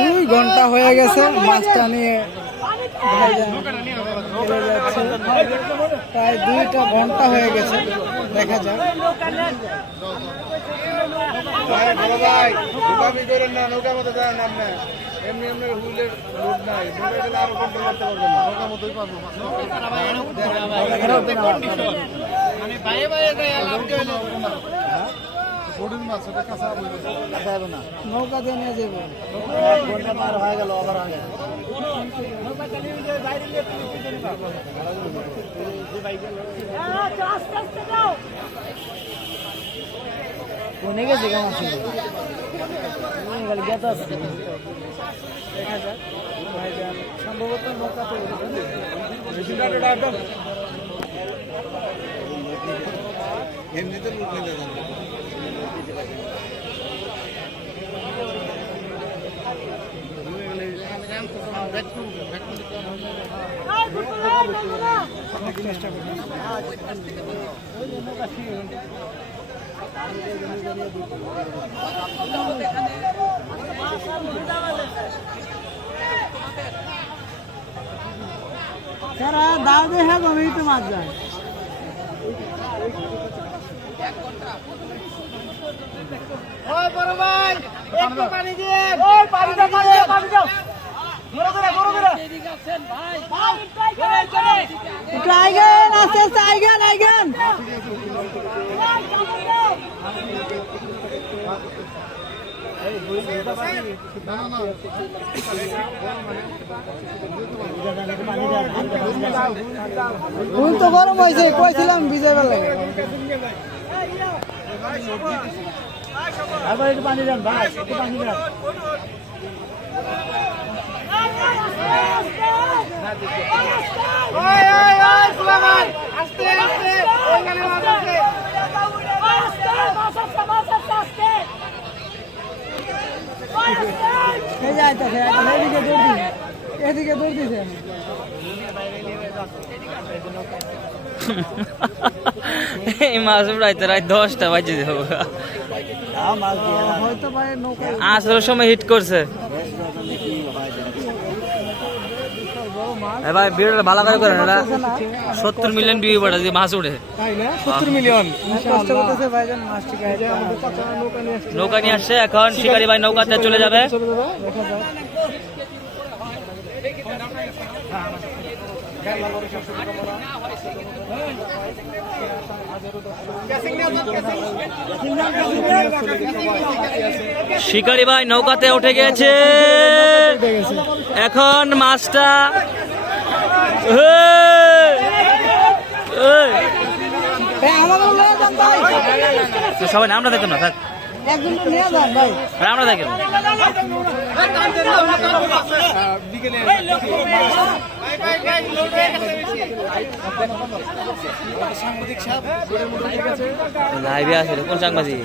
দুই ঘন্টা হয়ে গেছে মাছটা নিয়ে প্রায় 2টা ঘন্টা হয়ে গেছে। দেখা যাক নৌকা দিয়ে নিয়ে যাবো। ঘন্টা পার হয়ে গেল, আবার আগে কোনে গেছে কেমন ছিল দেখা যাক ভাইজান সম্ভবত নৌকাতে এমনিতে লুট নিতে যাবে। সারা দাও দে হ্যাঁ আমি তো মাছ যায় ওই বড় ভাই একটু পানি দিন। ওই পানি দাও পানি দাও গরো এদিকে আছেন ভাই একটু আইগেন আস্তে আস্তে আইগেন ফুল তো গরম হয়েছে কইছিলাম ভিজাইবার লাগে। আবার একটু পানি দেন ভাই, একটু পানি দেন। এদিকে দৌড় দিছে এই মাছ উড়াইতে রাত 10টা বাজে যাবো। আসরের সময় হিট করছে ভাই। ভিডিওটা ভালো করে করেন, 70 মিলিয়ন ভিউ পড়ে যে মাছ উঠে। 70 মিলিয়ন নৌকা নিয়ে আসছে, এখন শিকারি ভাই নৌকাতে চলে যাবে। শিকারি ভাই নৌকাতে উঠে গেছে, এখন মাছটা সবাই আমরা দেখেন না থাক, আমরা দেখেন লাইভে আছে কোন সাংবাদিক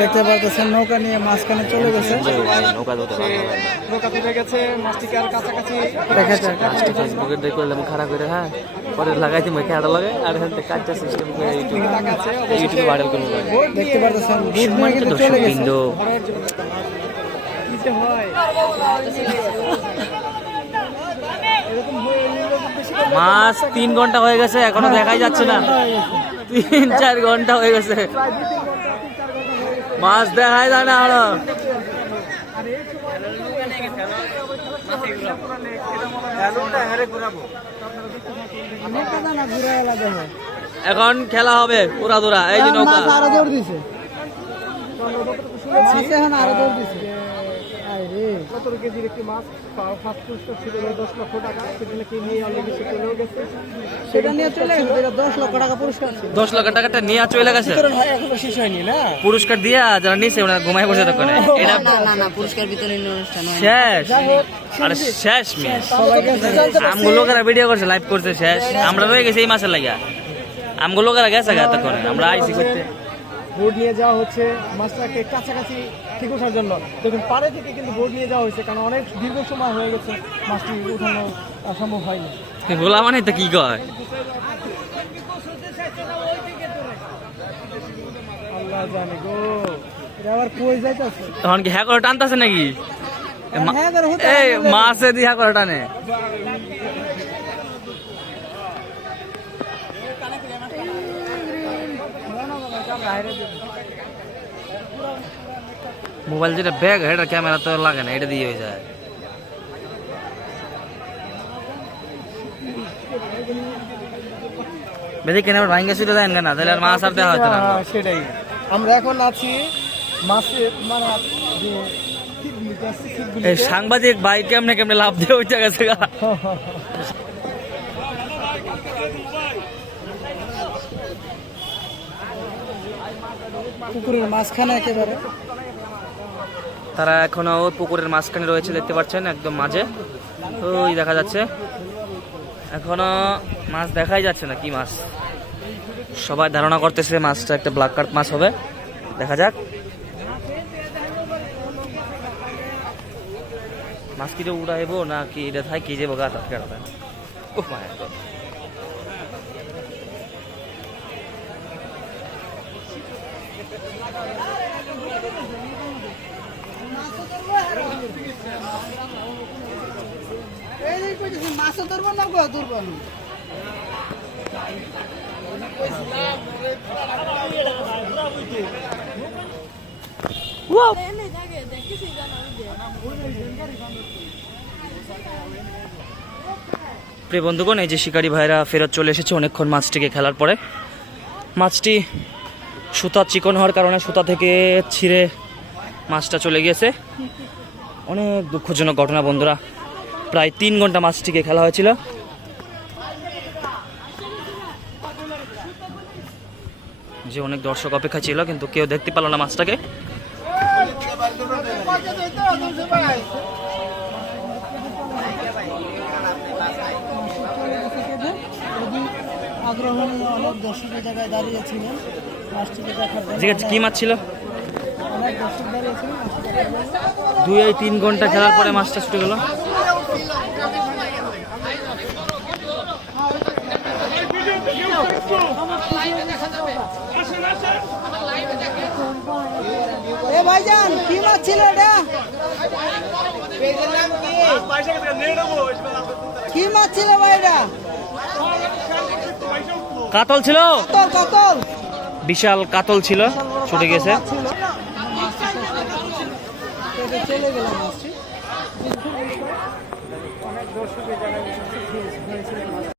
দেখতে পাচ্ছেন নৌকা নিয়ে মাঝখানে চলে গেছে। নৌকা তুলে গেছে মাছটিকে আর কাছাকাছি ফেসবুকে দেখলাম খারাপ করে। হ্যাঁ পরে লাগাইছি মই খেয়াটা লাগে আর হেলতে কাটটা সিস্টেম করে ইউটিউবে ভাইরাল করব। দেখতে পাচ্ছেন দুধ নিয়ে কিন্তু চলে গেছে। মাছ 3 ঘন্টা হয়ে গেছে, এখনো দেখাই যাচ্ছে না। 3-4 ঘন্টা হয়ে গেছে, মাছ দেখাই যায় না আরো। এখন খেলা হবে পুরা দৌড়া। এই যে নৌকা আরো দৌড় দিছে, আরো দৌড় দিছে। কেজির একটি মাছ ফার্স্ট পুরস্কার ছিল 10 লক্ষ টাকা, সেটা নাকি নিয়ে অলরেডি সে চলেও গেছে। সেটা নিয়ে চলে গেছে, এটা 10 লক্ষ টাকা পুরস্কার ছিল। 10 লক্ষ টাকাটা নিয়ে চলে গেছে, এখনো শেষ হয়নি না পুরস্কার দিয়া যারা নিছে ওরা ঘুমায় বসে তখন। এটা না পুরস্কার বিতরণী অনুষ্ঠান শেষ, আর শেষ মিস আমগুলো লোকেরা ভিডিও করছে, লাইভ করছে, শেষ। আমরা রয়ে গেছি এই মাসের লাগিয়া, আমগুলো লোকেরা গেছে গা তখন, আমরা আইসি করতে। বোর্ড নিয়ে যাওয়া হচ্ছে মাছটাকে কাছাকাছি ঠিক ওঠার জন্য। দেখুন পাড়ে থেকে কিন্তু বোর্ড নিয়ে যাওয়া হয়েছে, কারণ অনেক দীর্ঘ সময় হয়ে গেছে মাছটি উঠানো সম্ভব হয়নি। বলা মানে তো কি কয় আল্লাহ জানে গো, এটা আবার কই যাইতাছে? তখন কি হ্যাঁ করে টানতেছে নাকি? হ্যাঁ করে হতে এই মাছে দিয়ে হ্যাঁ করে টানে। মোবাইল যেটা ব্যাগ এটা ক্যামেরা তো লাগে না, এটা দিয়ে হয়ে যায়। বেশি কেন ভাঙ্গে শুধু দেন কেন, তাহলে আর মাছ আর দেওয়া হতো না। সেটাই, আমরা এখন আছি মাছের মানে যে ছিপগুলিতে আছে, ছিপগুলিতে। এই সাংবাদিক ভাই কেমনে কেমনে লাভ দিয়ে উঠে গেছে গা। পুকুরের মাঝখানে একেবারে তারা এখনো ওই পুকুরের মাঝখানে রয়েছে, দেখতে পাচ্ছেন একদম মাঝে ওই দেখা যাচ্ছে। এখনো মাছ দেখাই যাচ্ছে না কি মাছ, সবাই ধারণা করতেছে মাছটা একটা ব্ল্যাক কার্প মাছ হবে। দেখা যাক মাছ কি উড়াইবো না কি এটা থাই কি যাবো গা তাকে। ও মাই গড, মাছও ধরবো না গো, ধরবো না। প্রিয় বন্ধুগণ, এই যে শিকারী ভাইরা ফেরত চলে এসেছে অনেকক্ষণ মাছটিকে খেলার পরে। মাছটি সুতা চিকন হওয়ার কারণে সুতা থেকে ছিঁড়ে মাছটা চলে গিয়েছে। অনেক দুঃখজনক ঘটনা বন্ধুরা, প্রায় 3 ঘন্টা মাছটিকে খেলা হয়েছিল। যে অনেক দর্শক অপেক্ষা ছিল, কিন্তু কেউ দেখতে পেল না মাছটাকে। আগ্রহ নিয়ে অনেক দর্শকের জায়গায় দাঁড়িয়েছিলেন মাছটিকে দেখার জন্য। ঠিক আছে, কি মাছ ছিল? অনেক দর্শক দাঁড়িয়েছিলেন মাছটি দেখার জন্য। 2-3 ঘন্টা খেলার পরে মাছটা ছুটে গেল। এ ভাইজান, কি মাছ ছিল এটা? কি মাছ ছিল ভাই এটা? কাতল ছিল, কাতল, কাতল। বিশাল কাতল ছিল, ছুটে গেছে। চলে গেল মাছটি। অনেক দর্শকের জায়গায়